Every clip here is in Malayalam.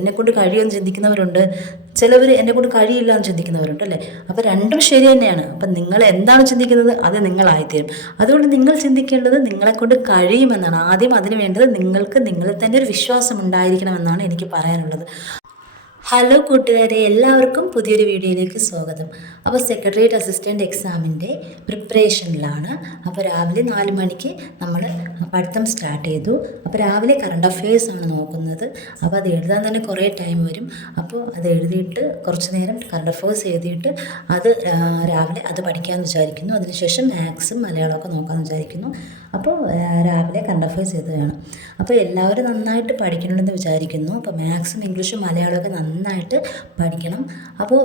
എന്നെക്കൊണ്ട് കഴിയുമെന്ന് ചിന്തിക്കുന്നവരുണ്ട്. ചിലവർ എന്നെക്കൊണ്ട് കഴിയില്ല എന്ന് ചിന്തിക്കുന്നവരുണ്ട് അല്ലേ? അപ്പോൾ രണ്ടും ശരി തന്നെയാണ്. അപ്പം നിങ്ങൾ എന്താണ് ചിന്തിക്കുന്നത്? അത് നിങ്ങളായിത്തീരും. അതുകൊണ്ട് നിങ്ങൾ ചിന്തിക്കേണ്ടത് നിങ്ങളെക്കൊണ്ട് കഴിയുമെന്നാണ്. ആദ്യം അതിന് വേണ്ടത് നിങ്ങൾക്ക് നിങ്ങളിൽ തന്നെ ഒരു വിശ്വാസം ഉണ്ടായിരിക്കണമെന്നാണ് എനിക്ക് പറയാനുള്ളത്. ഹലോ കൂട്ടുകാരെ എല്ലാവർക്കും പുതിയൊരു വീഡിയോയിലേക്ക് സ്വാഗതം. അപ്പോൾ സെക്രട്ടേറിയറ്റ് അസിസ്റ്റന്റ് എക്സാമിന്റെ പ്രിപ്പറേഷനിലാണ്. അപ്പോൾ രാവിലെ നാല് മണിക്ക് നമ്മൾ പഠിത്തം സ്റ്റാർട്ട് ചെയ്തു. അപ്പോൾ രാവിലെ കറണ്ട് അഫയേഴ്സ് ആണ് നോക്കുന്നത്. അപ്പോൾ അത് എഴുതാൻ തന്നെ കുറേ ടൈം വരും. അപ്പോൾ അത് എഴുതിയിട്ട് കുറച്ച് നേരം കറണ്ട് അഫയേഴ്സ് എഴുതിയിട്ട് അത് രാവിലെ അത് പഠിക്കാമെന്ന് വിചാരിക്കുന്നു. അതിനുശേഷം മാത്സും മലയാളമൊക്കെ നോക്കാമെന്ന് വിചാരിക്കുന്നു. അപ്പോൾ രാവിലെ കറണ്ട് അഫയേഴ്സ് എഴുതുകയാണ് അപ്പോൾ എല്ലാവരും നന്നായിട്ട് പഠിക്കണമെന്ന് വിചാരിക്കുന്നു. അപ്പോൾ മാത്സും ഇംഗ്ലീഷും മലയാളമൊക്കെ നന്നായിട്ട് പഠിക്കണം. അപ്പോൾ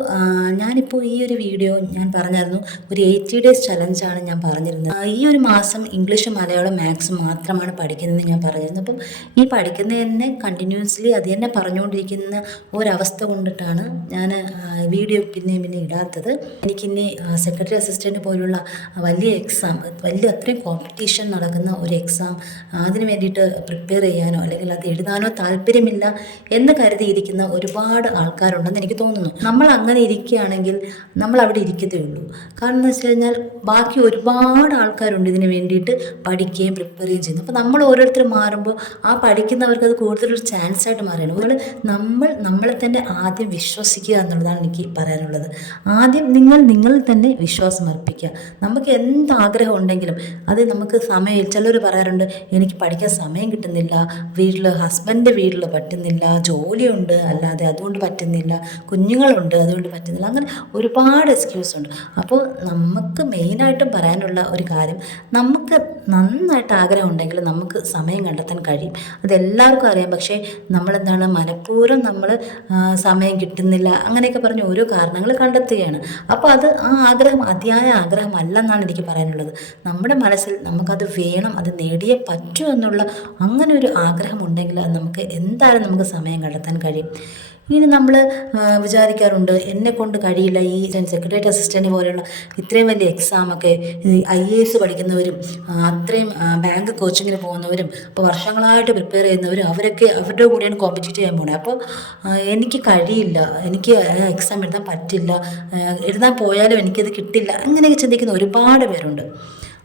ഞാനിപ്പോൾ ഈ ഒരു വീഡിയോ ഞാൻ പറഞ്ഞായിരുന്നു. ഒരു എയ്റ്റി ഡേയ്സ് ചലഞ്ചാണ് ഞാൻ പറഞ്ഞിരുന്നത്. ഈ ഒരു മാസം ഇംഗ്ലീഷും മലയാളം മാത്സും മാത്രമാണ് പഠിക്കുന്നത് ഞാൻ പറഞ്ഞിരുന്നു. അപ്പം ഈ പഠിക്കുന്നത് തന്നെ കണ്ടിന്യൂസ്ലി അത് തന്നെ പറഞ്ഞുകൊണ്ടിരിക്കുന്ന ഒരവസ്ഥ കൊണ്ടിട്ടാണ് ഞാൻ വീഡിയോ പിന്നെയും പിന്നെ ഇടാത്തത്. എനിക്കിനി സെക്രട്ടറി അസിസ്റ്റന്റ് പോലുള്ള വലിയ എക്സാം വലിയ അത്രയും കോമ്പറ്റീഷൻ നടക്കുന്ന ഒരു എക്സാം അതിന് വേണ്ടിയിട്ട് പ്രിപ്പയർ ചെയ്യാനോ അല്ലെങ്കിൽ അത് എഴുതാനോ താല്പര്യമില്ല എന്ന് കരുതിയിരിക്കുന്ന ഒരുപാട് ആൾക്കാരുണ്ടെന്ന് എനിക്ക് തോന്നുന്നു. നമ്മൾ അങ്ങനെ ഇരിക്കുകയാണെങ്കിൽ നമ്മൾ അവിടെ ഇരിക്കത്തേ ഉള്ളൂ. കാരണം എന്ന് വെച്ച് കഴിഞ്ഞാൽ ബാക്കി ഒരുപാട് ആൾക്കാരുണ്ട് ഇതിന് വേണ്ടിയിട്ട് പഠിക്കുകയും പ്രിപ്പയർ ചെയ്യുകയും ചെയ്യുന്നു. അപ്പോൾ നമ്മൾ ഓരോരുത്തർ മാറുമ്പോൾ ആ പഠിക്കുന്നവർക്ക് അത് കൂടുതലൊരു ചാൻസ് ആയിട്ട് മാറുകയാണ്. അതുപോലെ നമ്മൾ നമ്മളെ തന്നെ ആദ്യം വിശ്വസിക്കുക എന്നുള്ളതാണ് എനിക്ക് പറയാനുള്ളത്. ആദ്യം നിങ്ങൾ നിങ്ങളിൽ തന്നെ വിശ്വാസം അർപ്പിക്കുക. നമുക്ക് എന്ത് ആഗ്രഹം ഉണ്ടെങ്കിലും അത് നമുക്ക് സമയം ചിലർ പറയാറുണ്ട് എനിക്ക് പഠിക്കാൻ സമയം കിട്ടുന്നില്ല വീട്ടിൽ ഹസ്ബൻഡ് വീട്ടിൽ പറ്റുന്നില്ല ജോലിയുണ്ട് അല്ലാതെ അതുകൊണ്ട് പറ്റുന്നില്ല കുഞ്ഞുങ്ങളുണ്ട് അതുകൊണ്ട് പറ്റുന്നില്ല. അങ്ങനെ ഒരുപാട് എക്സ്ക്യൂസ് ഉണ്ട്. അപ്പോൾ നമുക്ക് മെയിനായിട്ടും പറയാനുള്ള ഒരു കാര്യം നമുക്ക് നന്നായിട്ട് ആഗ്രഹം ഉണ്ടെങ്കിൽ നമുക്ക് സമയം കണ്ടെത്താൻ കഴിയും. അതെല്ലാവർക്കും അറിയാം. പക്ഷേ നമ്മളെന്താണ് മനഃപൂർവം നമ്മൾ സമയം കിട്ടുന്നില്ല അങ്ങനെയൊക്കെ പറഞ്ഞ് ഓരോ കാരണങ്ങൾ കണ്ടെത്തുകയാണ്. അപ്പോൾ അത് ആ ആഗ്രഹം അതിയായ ആഗ്രഹമല്ലെന്നാണ് എനിക്ക് പറയാനുള്ളത്. നമ്മുടെ മനസ്സിൽ നമുക്കത് വേണം അത് നേടിയേ പറ്റൂ എന്നുള്ള അങ്ങനെ ഒരു ആഗ്രഹം ഉണ്ടെങ്കിൽ അത് നമുക്ക് എന്തായാലും നമുക്ക് സമയം കണ്ടെത്താൻ കഴിയും. ഇനി നമ്മൾ വിചാരിക്കാറുണ്ട് എന്നെ കൊണ്ട് കഴിയില്ല ഈ സെക്രട്ടേറിയറ്റ് അസിസ്റ്റന്റ് പോലെയുള്ള ഇത്രയും വലിയ എക്സാമൊക്കെ ഐ എ എസ് പഠിക്കുന്നവരും അത്രയും ബാങ്ക് കോച്ചിങ്ങിന് പോകുന്നവരും ഇപ്പോൾ വർഷങ്ങളായിട്ട് പ്രിപ്പയർ ചെയ്യുന്നവരും അവരൊക്കെ അവരുടെ കൂടെയാണ് കോമ്പറ്റീറ്റ് ചെയ്യാൻ പോകുന്നത് അപ്പോൾ എനിക്ക് കഴിയില്ല എനിക്ക് എക്സാം എഴുതാൻ പറ്റില്ല എഴുതാൻ പോയാലും എനിക്കത് കിട്ടില്ല അങ്ങനെയൊക്കെ ചിന്തിക്കുന്ന ഒരുപാട് പേരുണ്ട്.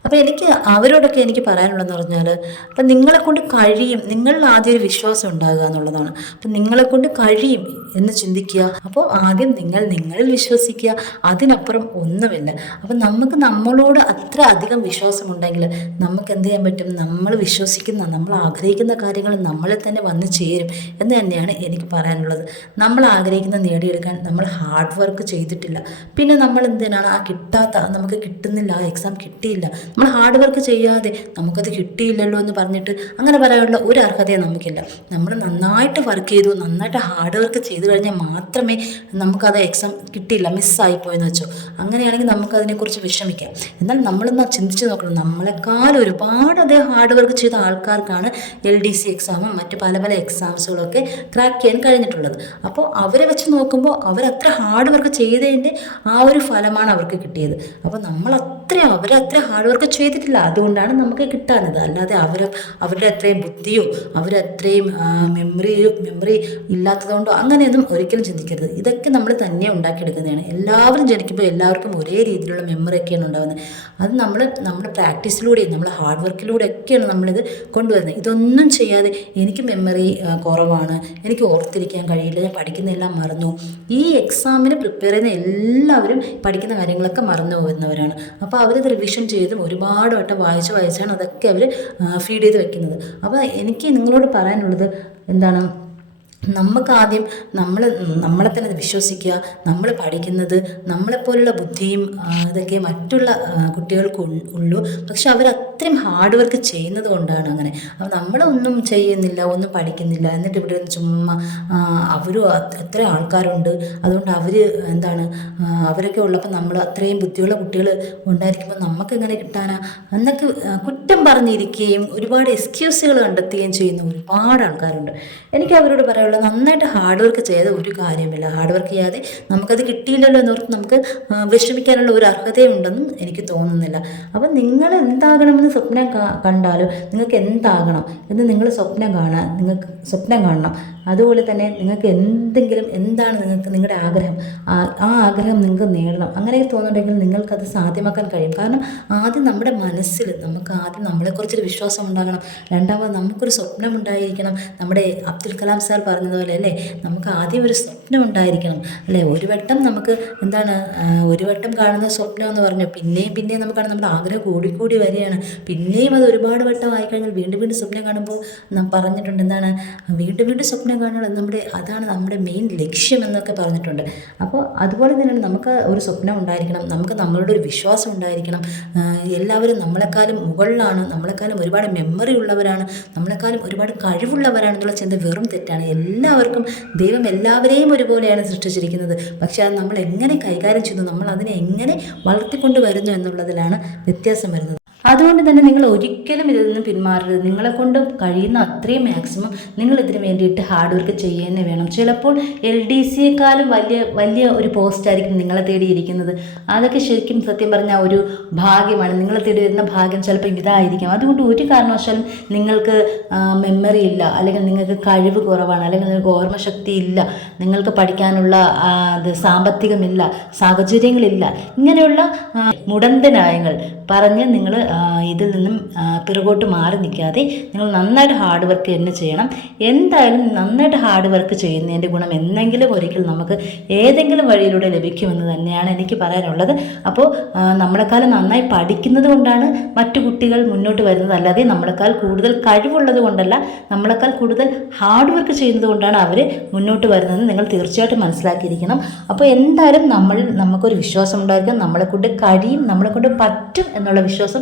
അപ്പോൾ എനിക്ക് അവരോടൊക്കെ എനിക്ക് പറയാനുള്ളതെന്ന് പറഞ്ഞാൽ അപ്പം നിങ്ങളെ കൊണ്ട് കഴിയും നിങ്ങളിൽ ആദ്യം ഒരു വിശ്വാസം ഉണ്ടാകുക എന്നുള്ളതാണ്. അപ്പം നിങ്ങളെ കൊണ്ട് കഴിയും എന്ന് ചിന്തിക്കുക. അപ്പോൾ ആദ്യം നിങ്ങൾ നിങ്ങളിൽ വിശ്വസിക്കുക അതിനപ്പുറം ഒന്നുമില്ല. അപ്പം നമുക്ക് നമ്മളോട് അത്ര അധികം വിശ്വാസമുണ്ടെങ്കിൽ നമുക്ക് എന്ത് ചെയ്യാൻ പറ്റും? നമ്മൾ വിശ്വസിക്കുന്ന നമ്മൾ ആഗ്രഹിക്കുന്ന കാര്യങ്ങൾ നമ്മളെ തന്നെ വന്ന് ചേരും എന്ന് തന്നെയാണ് എനിക്ക് പറയാനുള്ളത്. നമ്മൾ ആഗ്രഹിക്കുന്ന നേടിയെടുക്കാൻ നമ്മൾ ഹാർഡ് വർക്ക് ചെയ്തിട്ടില്ല. പിന്നെ നമ്മൾ എന്തിനാണ്? ആ കിട്ടാത്ത നമുക്ക് കിട്ടുന്നില്ല ആ എക്സാം കിട്ടിയില്ല. നമ്മൾ ഹാർഡ് വർക്ക് ചെയ്യാതെ നമുക്കത് കിട്ടിയില്ലല്ലോ എന്ന് പറഞ്ഞിട്ട് അങ്ങനെ പറയാനുള്ള ഒരു അർഹതയും നമുക്കില്ല. നമ്മൾ നന്നായിട്ട് വർക്ക് ചെയ്തു നന്നായിട്ട് ഹാർഡ് വർക്ക് ചെയ്തു കഴിഞ്ഞാൽ മാത്രമേ നമുക്കത് എക്സാം കിട്ടിയില്ല മിസ്സായി പോയെന്ന് വെച്ചോ. അങ്ങനെയാണെങ്കിൽ നമുക്കതിനെക്കുറിച്ച് വിഷമിക്കാം. എന്നാൽ നമ്മളൊന്ന് ചിന്തിച്ച് നോക്കണം. നമ്മളെക്കാൾ ഒരുപാട് അദ്ദേഹം ഹാർഡ് വർക്ക് ചെയ്ത ആൾക്കാർക്കാണ് എൽ ഡി സി എക്സാമും മറ്റ് പല പല എക്സാംസുകളൊക്കെ ക്രാക്ക് ചെയ്യാൻ കഴിഞ്ഞിട്ടുള്ളത്. അപ്പോൾ അവരെ വെച്ച് നോക്കുമ്പോൾ അവരത്ര ഹാർഡ് വർക്ക് ചെയ്തതിന്റെ ആ ഒരു ഫലമാണ് അവർക്ക് കിട്ടിയത്. അപ്പോൾ നമ്മൾ അത്രയും അവരത്ര ഹാർഡ് വർക്ക് ചെയ്തിട്ടില്ല. അതുകൊണ്ടാണ് നമുക്ക് കിട്ടാനത് അല്ലാതെ അവർ അവരുടെ അത്രയും ബുദ്ധിയോ അവരത്രയും മെമ്മറിയോ മെമ്മറി ഇല്ലാത്തതുകൊണ്ടോ അങ്ങനെയൊന്നും ഒരിക്കലും ചിന്തിക്കരുത്. ഇതൊക്കെ നമ്മൾ തന്നെ ഉണ്ടാക്കിയെടുക്കുന്നതാണ്. എല്ലാവരും ജനിക്കുമ്പോൾ എല്ലാവർക്കും ഒരേ രീതിയിലുള്ള മെമ്മറി ഒക്കെയാണ് ഉണ്ടാകുന്നത് അത് നമ്മൾ നമ്മുടെ പ്രാക്ടീസിലൂടെയും നമ്മുടെ ഹാർഡ് വർക്കിലൂടെ ഒക്കെയാണ് നമ്മളിത് കൊണ്ടുവരുന്നത്. ഇതൊന്നും ചെയ്യാതെ എനിക്ക് മെമ്മറി കുറവാണ്. എനിക്ക് ഓർത്തിരിക്കാൻ കഴിയില്ല. ഞാൻ പഠിക്കുന്നതെല്ലാം മറന്നു. ഈ എക്സാമിന് പ്രിപ്പയർ ചെയ്യുന്ന എല്ലാവരും പഠിക്കുന്ന കാര്യങ്ങളൊക്കെ മറന്നു പോകുന്നവരാണ്. അപ്പോൾ അവരത് റിവിഷൻ ചെയ്തും ഒരുപാട് വട്ടം വായിച്ച് വായിച്ചാണ് അതൊക്കെ അവർ ഫീഡ് ചെയ്ത് വെക്കുന്നത്. അപ്പോൾ എനിക്ക് നിങ്ങളോട് പറയാനുള്ളത് എന്താണ്? നമുക്കാദ്യം നമ്മൾ നമ്മളെ തന്നെ വിശ്വസിക്കുക നമ്മൾ പഠിക്കുന്നത് നമ്മളെപ്പോലുള്ള ബുദ്ധിയും ഇതൊക്കെ മറ്റുള്ള കുട്ടികൾക്ക് ഉള്ളൂ. പക്ഷെ അവർ അത്രയും ഹാർഡ് വർക്ക് ചെയ്യുന്നത് കൊണ്ടാണ് അങ്ങനെ. അപ്പോൾ നമ്മളൊന്നും ചെയ്യുന്നില്ല ഒന്നും പഠിക്കുന്നില്ല. എന്നിട്ട് ഇവിടെ ചുമ്മാ അവരും എത്ര ആൾക്കാരുണ്ട്. അതുകൊണ്ട് അവർ എന്താണ് അവരൊക്കെ ഉള്ളപ്പോൾ നമ്മൾ അത്രയും ബുദ്ധിയുള്ള കുട്ടികൾ ഉണ്ടായിരിക്കുമ്പോൾ നമുക്ക് എങ്ങനെ കിട്ടാനാ എന്നൊക്കെ കുറ്റം പറഞ്ഞിരിക്കുകയും ഒരുപാട് എക്സ്ക്യൂസുകൾ കണ്ടെത്തുകയും ചെയ്യുന്ന ഒരുപാട് ആൾക്കാരുണ്ട്. എനിക്ക് അവരോട് പറയാനുള്ളത് പറയാനുള്ളത് നന്നായിട്ട് ഹാർഡ് വർക്ക് ചെയ്ത് ഒരു കാര്യമില്ല. ഹാർഡ് വർക്ക് ചെയ്യാതെ നമുക്കത് കിട്ടിയില്ലല്ലോ എന്നോർത്ത് നമുക്ക് വിഷമിക്കാനുള്ള ഒരു അർഹതയുണ്ടെന്നും എനിക്ക് തോന്നുന്നില്ല. അപ്പം നിങ്ങൾ എന്താകണമെന്ന് സ്വപ്നം കണ്ടാലോ നിങ്ങൾക്ക് എന്താകണം എന്ന് നിങ്ങൾ സ്വപ്നം കാണാൻ നിങ്ങൾക്ക് സ്വപ്നം കാണണം. അതുപോലെ തന്നെ നിങ്ങൾക്ക് എന്തെങ്കിലും എന്താണ് നിങ്ങൾക്ക് നിങ്ങളുടെ ആഗ്രഹം? ആ ആഗ്രഹം നിങ്ങൾക്ക് നേടണം. അങ്ങനെ തോന്നുന്നുണ്ടെങ്കിൽ നിങ്ങൾക്കത് സാധ്യമാക്കാൻ കഴിയും. കാരണം ആദ്യം നമ്മുടെ മനസ്സിൽ നമുക്ക് ആദ്യം നമ്മളെക്കുറിച്ചൊരു വിശ്വാസം ഉണ്ടാകണം. രണ്ടാമത് നമുക്കൊരു സ്വപ്നം ഉണ്ടായിരിക്കണം. നമ്മുടെ അബ്ദുൽ കലാം സാർ പറഞ്ഞതുപോലെ അല്ലേ? നമുക്ക് ആദ്യം ഒരു സ്വപ്നം ഉണ്ടായിരിക്കണം അല്ലേ? ഒരു വട്ടം നമുക്ക് എന്താണ് ഒരു വട്ടം കാണുന്ന സ്വപ്നം എന്ന് പറഞ്ഞു പിന്നെയും പിന്നെയും നമുക്കാണ് നമ്മുടെ ആഗ്രഹം കൂടിക്കൂടി വരികയാണ്. പിന്നെയും അത് ഒരുപാട് വട്ടം ആയിക്കഴിഞ്ഞാൽ വീണ്ടും വീണ്ടും സ്വപ്നം കാണുമ്പോൾ നാം പറഞ്ഞിട്ടുണ്ട് എന്താണ് വീണ്ടും വീണ്ടും സ്വപ്നം കാണുന്നത് നമ്മുടെ അതാണ് നമ്മുടെ മെയിൻ ലക്ഷ്യം എന്നൊക്കെ പറഞ്ഞിട്ടുണ്ട്. അപ്പോൾ അതുപോലെ തന്നെയാണ് നമുക്ക് ഒരു സ്വപ്നം ഉണ്ടായിരിക്കണം നമുക്ക് നമ്മളുടെ ഒരു വിശ്വാസം ഉണ്ടായിരിക്കണം. എല്ലാവരും നമ്മളെക്കാളും മുകളിലാണ് നമ്മളെക്കാളും ഒരുപാട് മെമ്മറി ഉള്ളവരാണ് നമ്മളെക്കാളും ഒരുപാട് കഴിവുള്ളവരാണെന്നുള്ള ചിന്ത വെറും തെറ്റാണ്. എല്ലാവർക്കും ദൈവം എല്ലാവരെയും ഒരുപോലെയാണ് സൃഷ്ടിച്ചിരിക്കുന്നത്. പക്ഷേ അത് നമ്മൾ എങ്ങനെ കൈകാര്യം ചെയ്യുന്നു നമ്മൾ അതിനെ എങ്ങനെ വളർത്തിക്കൊണ്ട് വരുന്നു എന്നുള്ളതിലാണ് വ്യത്യാസം വരുന്നത്. അതുകൊണ്ട് തന്നെ നിങ്ങൾ ഒരിക്കലും ഇതിൽ നിന്ന് പിന്മാറരുത്. നിങ്ങളെ കൊണ്ട് കഴിയുന്ന അത്രയും മാക്സിമം നിങ്ങൾ ഇതിന് വേണ്ടിയിട്ട് ഹാർഡ് വർക്ക് ചെയ്യുന്നേ വേണം. ചിലപ്പോൾ എൽ ഡി സിയെക്കാളും വലിയ വലിയ ഒരു പോസ്റ്റ് ആയിരിക്കും നിങ്ങളെ തേടിയിരിക്കുന്നത് അതൊക്കെ ശരിക്കും സത്യം പറഞ്ഞാൽ ഒരു ഭാഗ്യമാണ്. നിങ്ങളെ തേടി വരുന്ന ഭാഗ്യം ചിലപ്പോൾ ഇതായിരിക്കാം. അതുകൊണ്ട് ഒരു കാരണവശാലും നിങ്ങൾക്ക് മെമ്മറി ഇല്ല. അല്ലെങ്കിൽ നിങ്ങൾക്ക് കഴിവ് കുറവാണ്. അല്ലെങ്കിൽ നിങ്ങൾക്ക് ഓർമ്മശക്തി ഇല്ല. നിങ്ങൾക്ക് പഠിക്കാനുള്ള അത് സാമ്പത്തികമില്ല. സാഹചര്യങ്ങളില്ല. ഇങ്ങനെയുള്ള മുടന്തനായങ്ങൾ പറഞ്ഞ് നിങ്ങൾ ഇതിൽ നിന്നും പിറകോട്ട് മാറി നിൽക്കാതെ നിങ്ങൾ നന്നായിട്ട് ഹാർഡ് വർക്ക് തന്നെ ചെയ്യണം. എന്തായാലും നന്നായിട്ട് ഹാർഡ് വർക്ക് ചെയ്യുന്നതിന്റെ ഗുണം എന്തെങ്കിലും ഒരിക്കൽ നമുക്ക് ഏതെങ്കിലും വഴിയിലൂടെ ലഭിക്കുമെന്ന് തന്നെയാണ് എനിക്ക് പറയാനുള്ളത്. അപ്പോൾ നമ്മളെക്കാൾ നന്നായി പഠിക്കുന്നത് കൊണ്ടാണ് മറ്റു കുട്ടികൾ മുന്നോട്ട് വരുന്നത്. അല്ലാതെ നമ്മളെക്കാൾ കൂടുതൽ കഴിവുള്ളത് കൊണ്ടല്ല നമ്മളെക്കാൾ കൂടുതൽ ഹാർഡ് വർക്ക് ചെയ്യുന്നത് കൊണ്ടാണ് അവർ മുന്നോട്ട് വരുന്നതെന്ന് നിങ്ങൾ തീർച്ചയായിട്ടും മനസ്സിലാക്കിയിരിക്കണം. അപ്പോൾ എന്തായാലും നമ്മൾ നമുക്കൊരു വിശ്വാസം ഉണ്ടായിരിക്കണം. നമ്മളെക്കൊണ്ട് കഴിയും നമ്മളെക്കൊണ്ട് പറ്റും എന്നുള്ള വിശ്വാസം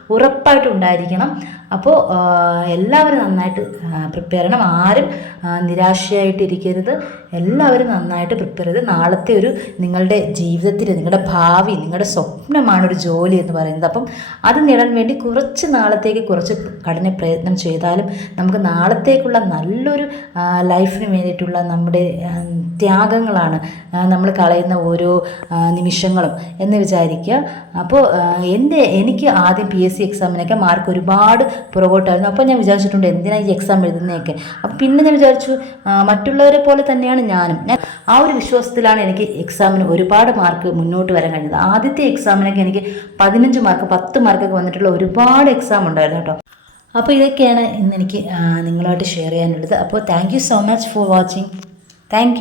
ഉറപ്പായിട്ടും ഉണ്ടായിരിക്കണം അപ്പോൾ എല്ലാവരും നന്നായിട്ട് പ്രിപ്പയർ ചെയ്യണം. ആരും നിരാശയായിട്ടിരിക്കരുത്. എല്ലാവരും നന്നായിട്ട് പ്രിപ്പയർ ചെയ്ത് നാളത്തെ ഒരു നിങ്ങളുടെ ജീവിതത്തിൽ നിങ്ങളുടെ ഭാവി നിങ്ങളുടെ സ്വപ്നമാണ് ഒരു ജോലി എന്ന് പറയുന്നത്. അപ്പം അത് നേടാൻ വേണ്ടി കുറച്ച് നാളത്തേക്ക് കുറച്ച് കഠിന പ്രയത്നം ചെയ്താലും നമുക്ക് നാളത്തേക്കുള്ള നല്ലൊരു ലൈഫിന് വേണ്ടിയിട്ടുള്ള നമ്മുടെ ത്യാഗങ്ങളാണ് നമ്മൾ കളയുന്ന ഓരോ നിമിഷങ്ങളും എന്ന് വിചാരിക്കുക. അപ്പോൾ എന്റെ എനിക്ക് ആദ്യം പി എസ് സി എക്സാമിനൊക്കെ മാർക്ക് ഒരുപാട് പുറകോട്ടായിരുന്നു. അപ്പോൾ ഞാൻ വിചാരിച്ചിട്ടുണ്ട് എന്തിനാണ് ഈ എക്സാം എഴുതുന്നതൊക്കെ? അപ്പം പിന്നെ ഞാൻ വിചാരിച്ചു മറ്റുള്ളവരെ പോലെ തന്നെയാണ് ഞാനും. ഞാൻ ആ ഒരു വിശ്വാസത്തിലാണ് എനിക്ക് എക്സാമിന് ഒരുപാട് മാർക്ക് മുന്നോട്ട് വരാൻ കഴിഞ്ഞത്. ആദ്യത്തെ എക്സാമിനൊക്കെ എനിക്ക് പതിനഞ്ച് മാർക്ക് പത്ത് മാർക്കൊക്കെ വന്നിട്ടുള്ള ഒരുപാട് എക്സാം ഉണ്ടായിരുന്നു കേട്ടോ. അപ്പോൾ ഇതൊക്കെയാണ് ഇന്ന് എനിക്ക് നിങ്ങളുമായിട്ട് ഷെയർ ചെയ്യാനുള്ളത്. അപ്പോൾ thank so much for watching thank